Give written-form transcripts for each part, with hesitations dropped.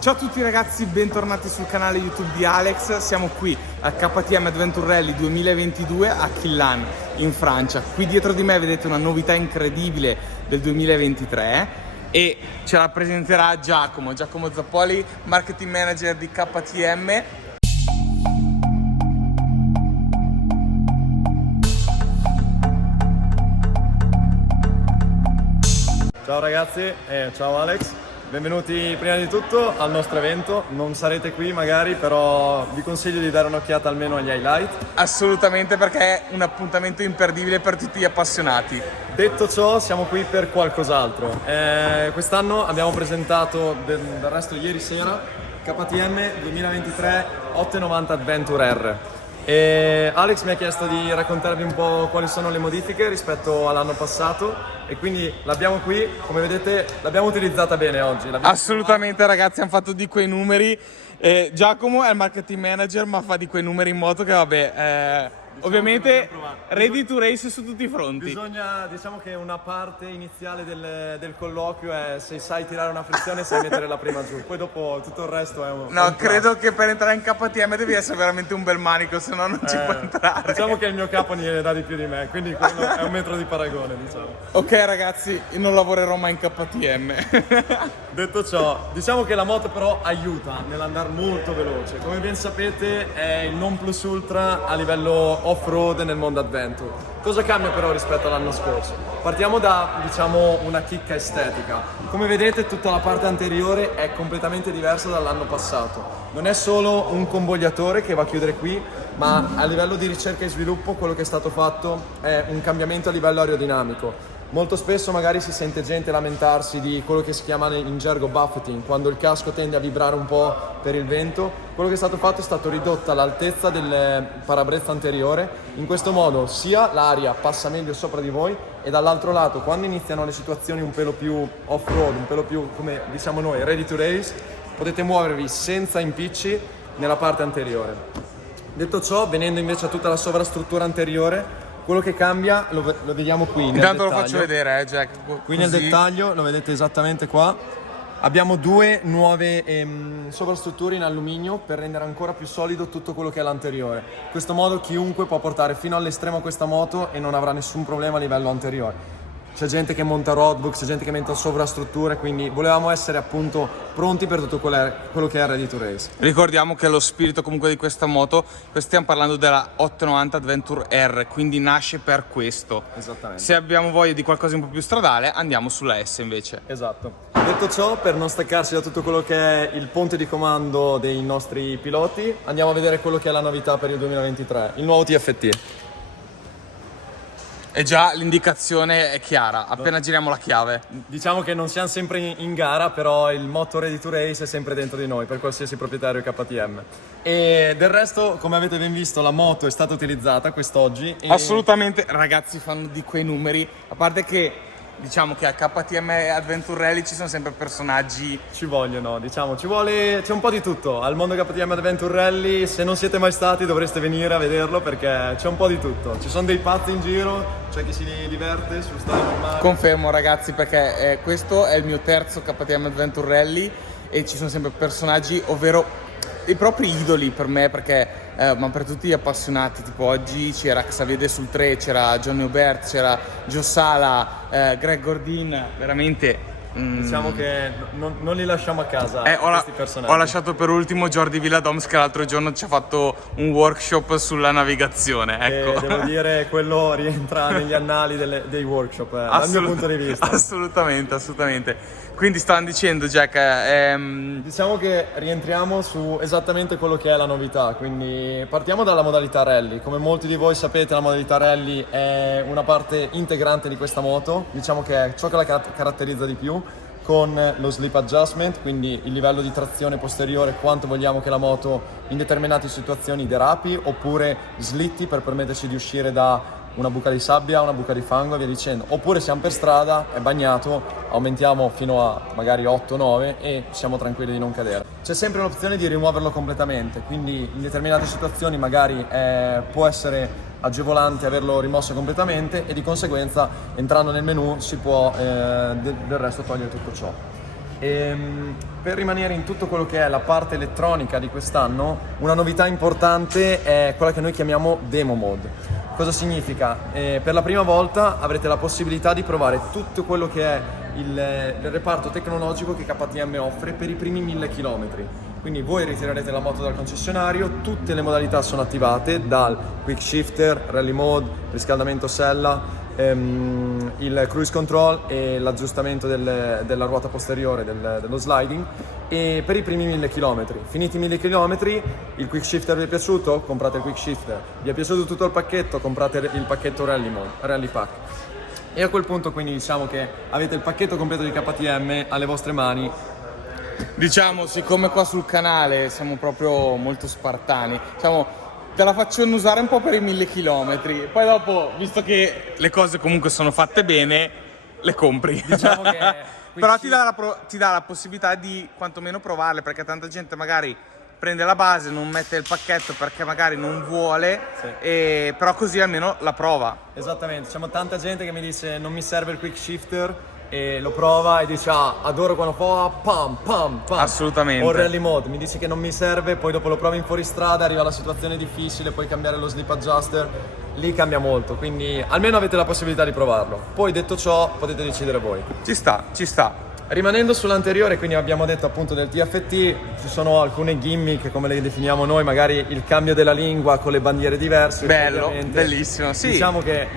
Ciao a tutti ragazzi, bentornati sul canale YouTube di Alex. Siamo qui a KTM Adventure Rally 2022 a Quillan in Francia. Qui dietro di me vedete una novità incredibile del 2023 e ce la presenterà Giacomo Zappoli, marketing manager di KTM. Ciao ragazzi, ciao Alex, benvenuti prima di tutto al nostro evento. Non sarete qui magari, però vi consiglio di dare un'occhiata almeno agli highlight. Assolutamente, perché è un appuntamento imperdibile per tutti gli appassionati. Detto ciò, siamo qui per qualcos'altro. Quest'anno abbiamo presentato, del resto ieri sera, KTM 2023 890 Adventure R. E Alex mi ha chiesto di raccontarvi un po' quali sono le modifiche rispetto all'anno passato e quindi l'abbiamo qui, come vedete l'abbiamo utilizzata bene oggi. Assolutamente ragazzi, hanno fatto di quei numeri. Giacomo è il marketing manager ma fa di quei numeri in moto che vabbè, ovviamente ready to race su tutti i fronti. Diciamo che una parte iniziale del colloquio è se sai tirare una frizione sai mettere la prima giù, poi dopo tutto il resto è un credo che per entrare in KTM devi essere veramente un bel manico, se no non ci puoi entrare. Diciamo che il mio capo ne dà di più di me, quindi quello è un metro di paragone, diciamo. Ok ragazzi, io non lavorerò mai in KTM. Detto ciò, diciamo che la moto però aiuta nell'andare molto veloce. Come ben sapete è il non plus ultra a livello off-road nel mondo adventure. Cosa cambia però rispetto all'anno scorso? Partiamo da, diciamo, una chicca estetica. Come vedete tutta la parte anteriore è completamente diversa dall'anno passato. Non è solo un convogliatore che va a chiudere qui, ma a livello di ricerca e sviluppo quello che è stato fatto è un cambiamento a livello aerodinamico. Molto spesso magari si sente gente lamentarsi di quello che si chiama in gergo buffeting, quando il casco tende a vibrare un po' per il vento. Quello che è stato fatto è stato ridotta l'altezza del parabrezza anteriore, in questo modo sia l'aria passa meglio sopra di voi e dall'altro lato quando iniziano le situazioni un pelo più off-road, un pelo più come diciamo noi ready to race, potete muovervi senza impicci nella parte anteriore. Detto ciò, venendo invece a tutta la sovrastruttura anteriore, quello che cambia lo vediamo qui. Intanto lo faccio vedere, Jack. Qui nel dettaglio lo vedete esattamente qua. Abbiamo due nuove sovrastrutture in alluminio per rendere ancora più solido tutto quello che è l'anteriore. In questo modo chiunque può portare fino all'estremo questa moto e non avrà nessun problema a livello anteriore. C'è gente che monta roadbook, c'è gente che monta sovrastrutture, quindi volevamo essere appunto pronti per tutto quello che è Ready to Race. Ricordiamo che lo spirito comunque di questa moto, stiamo parlando della 890 Adventure R, quindi nasce per questo. Esattamente. Se abbiamo voglia di qualcosa un po' più stradale, andiamo sulla S invece. Esatto. Detto ciò, per non staccarsi da tutto quello che è il ponte di comando dei nostri piloti, andiamo a vedere quello che è la novità per il 2023, il nuovo TFT. E già l'indicazione è chiara, appena giriamo la chiave. Diciamo che non siamo sempre in gara, però il motto Ready to Race è sempre dentro di noi, per qualsiasi proprietario KTM. E del resto, come avete ben visto, la moto è stata utilizzata quest'oggi. Assolutamente, ragazzi fanno di quei numeri, a parte che diciamo che a KTM Adventure Rally ci sono sempre personaggi. Ci vogliono, diciamo, c'è un po' di tutto. Al mondo KTM Adventure Rally, se non siete mai stati dovreste venire a vederlo perché c'è un po' di tutto. Ci sono dei pazzi in giro, c'è chi si diverte su strade normali. Confermo ragazzi, perché questo è il mio terzo KTM Adventure Rally e ci sono sempre personaggi, ovvero i propri idoli per me, perché ma per tutti gli appassionati, tipo oggi c'era Xavier De Sultré, c'era Johnny Aubert, c'era Joe Sala, Greg Gordin, veramente. Diciamo che non li lasciamo a casa questi personaggi. Ho lasciato per ultimo Jordi Villadoms che l'altro giorno ci ha fatto un workshop sulla navigazione, ecco. Devo dire, quello rientra negli annali dei workshop, dal mio punto di vista. Assolutamente. Quindi stavano dicendo, Jack, diciamo che rientriamo su esattamente quello che è la novità, quindi partiamo dalla modalità rally. Come molti di voi sapete, la modalità rally è una parte integrante di questa moto, diciamo che è ciò che la caratterizza di più, con lo slip adjustment, quindi il livello di trazione posteriore, quanto vogliamo che la moto in determinate situazioni derapi oppure slitti per permetterci di uscire da una buca di sabbia, una buca di fango e via dicendo. Oppure siamo per strada, è bagnato, aumentiamo fino a magari 8-9 e siamo tranquilli di non cadere. C'è sempre l'opzione di rimuoverlo completamente, quindi in determinate situazioni magari può essere agevolante averlo rimosso completamente e di conseguenza entrando nel menu si può del resto togliere tutto ciò. Per rimanere in tutto quello che è la parte elettronica di quest'anno, una novità importante è quella che noi chiamiamo Demo Mode. Cosa significa? Per la prima volta avrete la possibilità di provare tutto quello che è il reparto tecnologico che KTM offre per i primi 1000 km. Quindi voi ritirerete la moto dal concessionario, tutte le modalità sono attivate, dal quick shifter, rally mode, riscaldamento sella, il cruise control e l'aggiustamento della ruota posteriore dello sliding, e per i primi 1000 km. Finiti i 1000 km, il quick shifter vi è piaciuto? Comprate il quick shifter. Vi è piaciuto tutto il pacchetto? Comprate il pacchetto rally pack. E a quel punto quindi diciamo che avete il pacchetto completo di KTM alle vostre mani. Diciamo, siccome qua sul canale siamo proprio molto spartani, diciamo, te la faccio usare un po' per i 1000 km, poi dopo, visto che le cose comunque sono fatte bene, le compri. Diciamo che però ti dà la possibilità di quantomeno provarle, perché tanta gente magari prende la base, non mette il pacchetto perché magari non vuole, Sì. però così almeno la prova. Esattamente, c'è tanta gente che mi dice non mi serve il quick shifter e lo prova e dice adoro quando fa pam pam pam. Assolutamente. O rally mode, mi dice che non mi serve, poi dopo lo provi in fuoristrada, arriva la situazione difficile, puoi cambiare lo slip adjuster, lì cambia molto, quindi almeno avete la possibilità di provarlo. Poi detto ciò potete decidere voi. Ci sta, ci sta. Rimanendo sull'anteriore, quindi abbiamo detto appunto del TFT, ci sono alcune gimmick, come le definiamo noi, magari il cambio della lingua con le bandiere diverse. Bello, ovviamente. bellissimo, sì. Diciamo che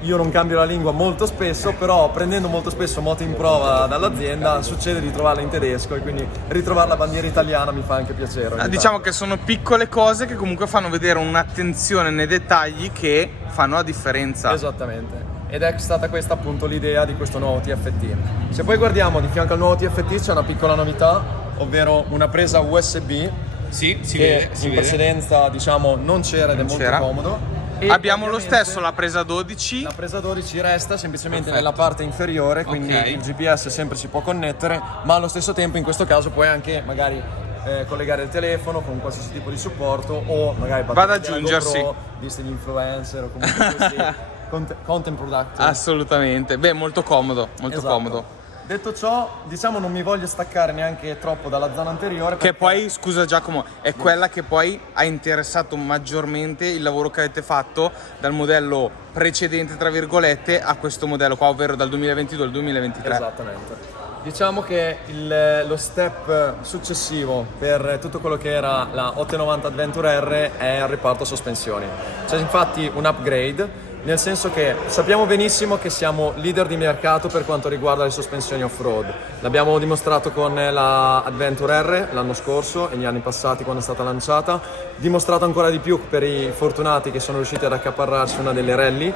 io non cambio la lingua molto spesso, però prendendo molto spesso moto in prova dall'azienda succede di trovarla in tedesco e quindi ritrovare la bandiera italiana mi fa anche piacere. Diciamo che sono piccole cose che comunque fanno vedere un'attenzione nei dettagli che fanno la differenza. Esattamente. Ed è stata questa appunto l'idea di questo nuovo TFT. Se poi guardiamo di fianco al nuovo TFT c'è una piccola novità, ovvero una presa USB. Sì, si che vede, si in vede. precedenza diciamo non c'era ed è molto c'era. comodo. E Abbiamo lo ovviamente stesso la presa 12. la presa 12 resta semplicemente Perfetto. nella parte inferiore, quindi Ok. il GPS sempre si può connettere, ma allo stesso tempo in questo caso puoi anche magari collegare il telefono con qualsiasi tipo di supporto o magari Vado ad batteria aggiungersi. GoPro, visti gli influencer o comunque questi content product. Assolutamente. Beh, molto comodo, molto Esatto. comodo. Detto ciò, diciamo non mi voglio staccare neanche troppo dalla zona anteriore Che perché- poi, scusa Giacomo, è quella che poi ha interessato maggiormente il lavoro che avete fatto dal modello precedente, tra virgolette, a questo modello qua, ovvero dal 2022 al 2023. Esattamente. Diciamo che lo step successivo per tutto quello che era la 890 Adventure R è il reparto sospensioni. C'è infatti un upgrade, nel senso che sappiamo benissimo che siamo leader di mercato per quanto riguarda le sospensioni off-road. L'abbiamo dimostrato con la Adventure R l'anno scorso e gli anni passati quando è stata lanciata, dimostrato ancora di più per i fortunati che sono riusciti ad accaparrarsi una delle rally.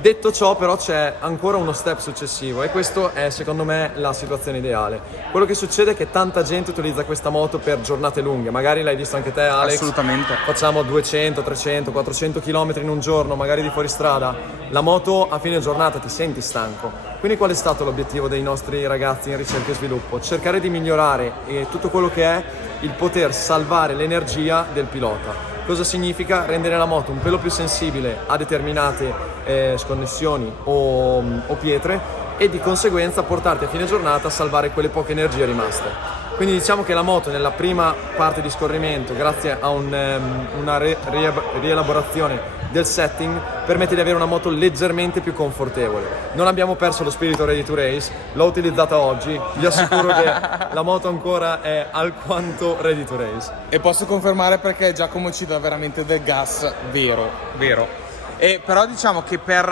Detto ciò però c'è ancora uno step successivo e questo è secondo me la situazione ideale. Quello che succede è che tanta gente utilizza questa moto per giornate lunghe, magari l'hai visto anche te Alex. Assolutamente. Facciamo 200, 300, 400 km in un giorno, magari di fuoristrada. La moto a fine giornata ti senti stanco. Quindi qual è stato l'obiettivo dei nostri ragazzi in ricerca e sviluppo? Cercare di migliorare tutto quello che è il poter salvare l'energia del pilota. Cosa significa? Rendere la moto un pelo più sensibile a determinate sconnessioni o pietre e di conseguenza portarti a fine giornata a salvare quelle poche energie rimaste. Quindi diciamo che la moto nella prima parte di scorrimento, grazie a una rielaborazione del setting, permette di avere una moto leggermente più confortevole. Non abbiamo perso lo spirito ready to race, l'ho utilizzata oggi, vi assicuro che la moto ancora è alquanto ready to race. E posso confermare perché Giacomo ci dà veramente del gas, vero, vero. E però diciamo che per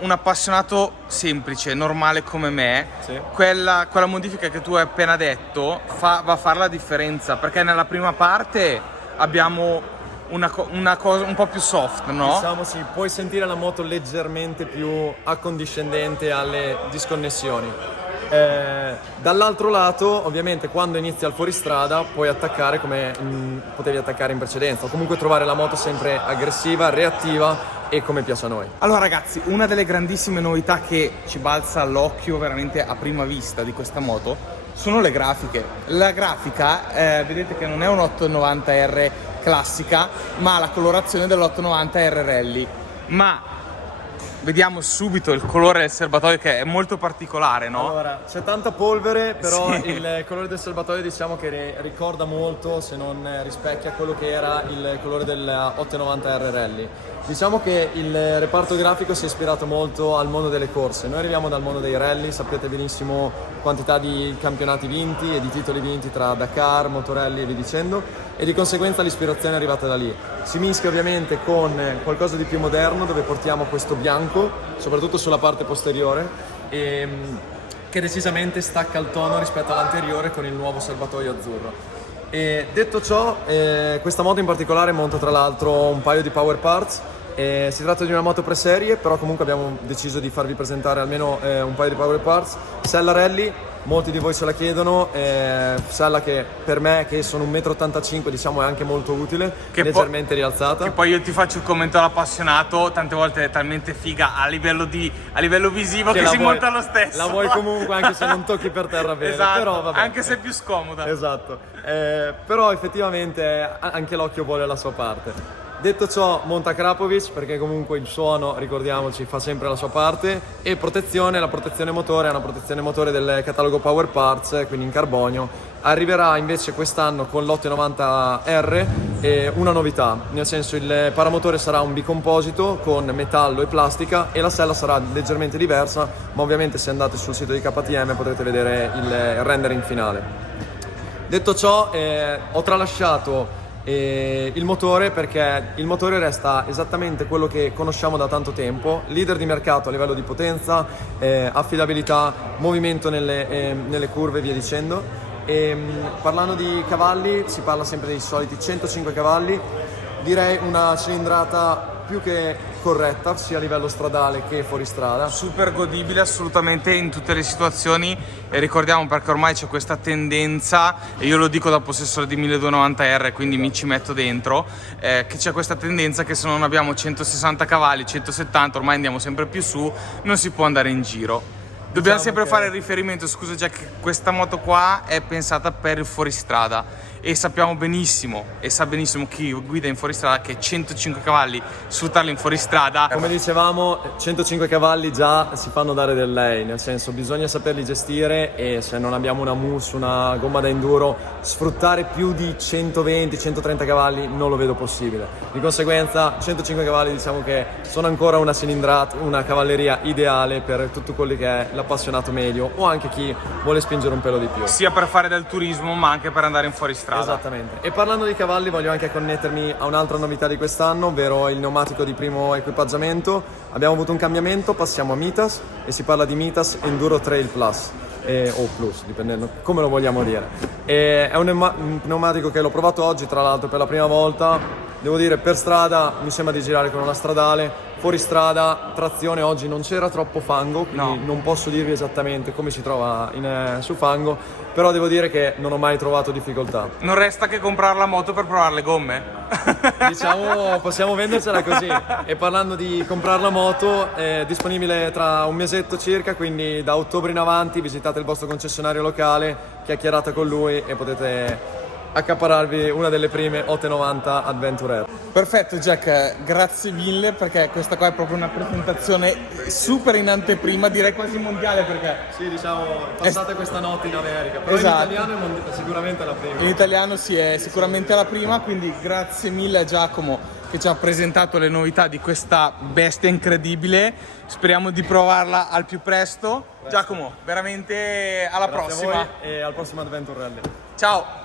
un appassionato semplice, normale come me, Sì. quella modifica che tu hai appena detto va a fare la differenza, perché nella prima parte abbiamo una cosa un po' più soft, no? Diciamo sì, puoi sentire la moto leggermente più accondiscendente alle disconnessioni. Dall'altro lato, ovviamente, quando inizi al fuoristrada puoi attaccare come potevi attaccare in precedenza, o comunque trovare la moto sempre aggressiva, reattiva e come piace a noi. Allora ragazzi, una delle grandissime novità che ci balza all'occhio veramente a prima vista di questa moto sono le grafiche. La grafica, vedete che non è un 890R classica, ma ha la colorazione dell'890R Rally. Ma vediamo subito il colore del serbatoio che è molto particolare, no? Allora, c'è tanta polvere, però Sì. il colore del serbatoio diciamo che ricorda molto, se non rispecchia quello che era il colore del 890R Rally. Diciamo che il reparto grafico si è ispirato molto al mondo delle corse. Noi arriviamo dal mondo dei rally, sapete benissimo quantità di campionati vinti e di titoli vinti tra Dakar, Motorelli e via dicendo, e di conseguenza l'ispirazione è arrivata da lì. Si mischia ovviamente con qualcosa di più moderno, dove portiamo questo bianco, soprattutto sulla parte posteriore, che decisamente stacca il tono rispetto all'anteriore con il nuovo serbatoio azzurro. E detto ciò, questa moto in particolare monta tra l'altro un paio di power parts. Si tratta di una moto preserie, però comunque abbiamo deciso di farvi presentare almeno un paio di power parts. Sella Rally, molti di voi se la chiedono, sella che per me, che sono 1,85 m, diciamo è anche molto utile, Che leggermente rialzata. Che poi io ti faccio il commento all'appassionato, tante volte è talmente figa a livello visivo che si monta lo stesso. La vuoi comunque anche se non tocchi per terra bene, Esatto, però vabbè. anche se è più scomoda. Esatto, però effettivamente anche l'occhio vuole la sua parte. Detto ciò, monta Krapovic perché comunque il suono, ricordiamoci, fa sempre la sua parte, e protezione, la protezione motore è una protezione motore del catalogo Power Parts, quindi in carbonio. Arriverà invece quest'anno con l'890R una novità, nel senso il paramotore sarà un bicomposito con metallo e plastica e la sella sarà leggermente diversa, ma ovviamente se andate sul sito di KTM potrete vedere il rendering finale. Detto ciò, ho tralasciato il motore perché il motore resta esattamente quello che conosciamo da tanto tempo, leader di mercato a livello di potenza, affidabilità, movimento nelle curve e via dicendo. Parlando di cavalli, si parla sempre dei soliti 105 cavalli, direi una cilindrata più che corretta sia a livello stradale che fuori strada. Super godibile assolutamente in tutte le situazioni, e ricordiamo, perché ormai c'è questa tendenza, e io lo dico da possessore di 1290R, quindi mi ci metto dentro, che c'è questa tendenza che se non abbiamo 160 cavalli, 170, ormai andiamo sempre più su, non si può andare in giro. Dobbiamo sempre fare il riferimento, scusa Jack, che questa moto qua è pensata per il fuoristrada, e sappiamo benissimo, e sa benissimo chi guida in fuoristrada, che 105 cavalli, sfruttarli in fuoristrada, come dicevamo, 105 cavalli già si fanno dare del lei, nel senso bisogna saperli gestire, e se non abbiamo una mousse, una gomma da enduro, sfruttare più di 120-130 cavalli non lo vedo possibile. Di conseguenza 105 cavalli diciamo che sono ancora una cilindrata, una cavalleria ideale per tutto quello che è l'appassionato medio o anche chi vuole spingere un pelo di più. sia per fare del turismo ma anche per andare in fuoristrada. Esattamente. E parlando di cavalli voglio anche connettermi a un'altra novità di quest'anno, ovvero il pneumatico di primo equipaggiamento. Abbiamo avuto un cambiamento, passiamo a Mitas e si parla di Mitas Enduro Trail Plus. O Plus, dipendendo come lo vogliamo dire. È un pneumatico che l'ho provato oggi, tra l'altro, per la prima volta. Devo dire, per strada mi sembra di girare con una stradale. Fuori strada, trazione oggi non c'era troppo fango, quindi non posso dirvi esattamente come si trova su fango, però devo dire che non ho mai trovato difficoltà. Non resta che comprare la moto per provare le gomme. Diciamo, possiamo vendercela così. E parlando di comprare la moto, è disponibile tra un mesetto circa, quindi da ottobre in avanti visitate il vostro concessionario locale, chiacchierate con lui e potete accaparrarvi una delle prime 890 Adventure R. Perfetto Jack, grazie mille, perché questa qua è proprio una presentazione super in anteprima, direi quasi mondiale, perché Sì, diciamo, passate questa notte in America, però Esatto. in italiano è sicuramente la prima. in italiano sì, è sicuramente la prima, quindi grazie mille a Giacomo che ci ha presentato le novità di questa bestia incredibile. Speriamo di provarla al più presto. Giacomo, veramente alla Grazie prossima. a voi e al prossimo Adventure Rally. Ciao.